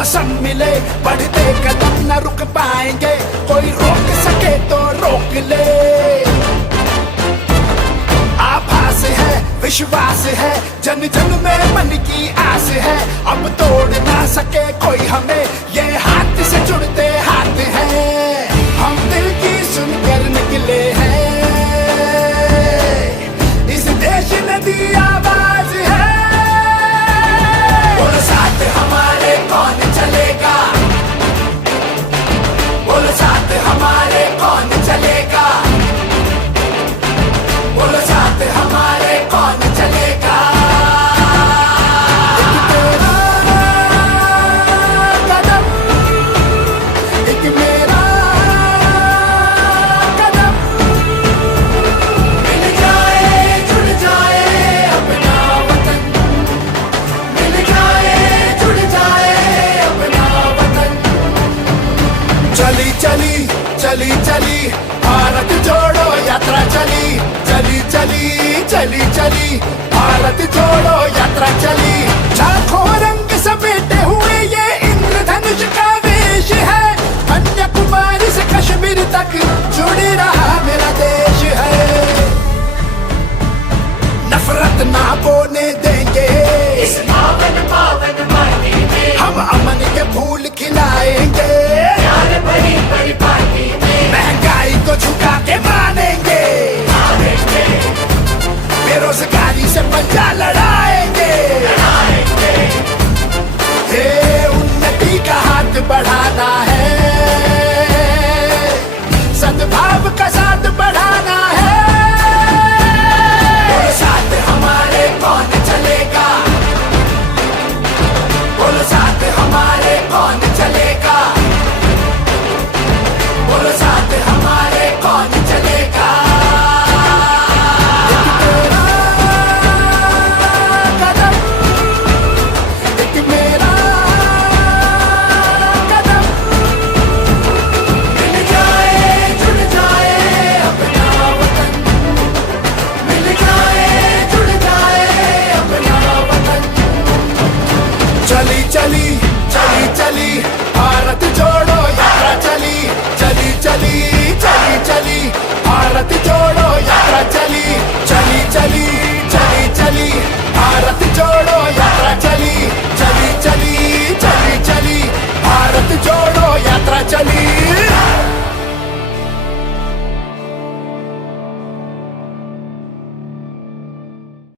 मौसम मिले, बढ़ते कदम न रुक पाएंगे, कोई रोक सके तो रोक ले। आभास है, विश्वास है, जन जन में मन की आस है, अब तोड़ ना सके कोई हमें, ये हाथ से जुड़ते हाथ हैं, हम दिल की सुनकर निकले हैं, इस देश ने दी आवाज है। बोलो साथ हमारे कौन चलेगा, बोलो साथ हमारे कौन चलेगा, बोलो साथ हमारे कौन चलेगा। एक तेरा कदम, एक मेरा कदम, मिल जाए जुड़ जाए अपना वतन, मिल जाए जुड़ जाए अपना वतन। चली चली चली चली भारत जोड़ो यात्रा चली, चली चली चली चली भारत जोड़ो यात्रा चली। लाखों रंग समेटे हुए ये इंद्रधनुष का वेश है, कन्याकुमारी से कश्मीर तक जुड़ रहा मेरा देश है। नफरत ना बोने देंगे इस पावन पावन माटी में, हम अमन के फूल खिलाएंगे, प्यार भरी भरी पार्टी में महंगाई को झुका के मानेंगे, आएंगे बेरोजगारी से पंजा लड़ाएंगे, आएंगे। हे उन्नति का हाथ बढ़ाना है, सद्भाव का साथ बढ़ाना है। बोलो साथ हमारे कौन चलेगा, बोलो साथ हमारे कौन चलेगा, बोलो साथ हमारे कौन चलेगा। एक तेरा कदम, एक मेरा कदम, मिल जाए जुड़ जाए अपना वतन, मिल जाए जुड़ जाए अपना वतन। चली चली चली चली भारत जोड़ो यात्रा चली, चली चली चली चली भारत जोड़ो यात्रा चली, चली चली चली चली भारत जोड़ो यात्रा चली, चली चली चली चली भारत जोड़ो यात्रा चली।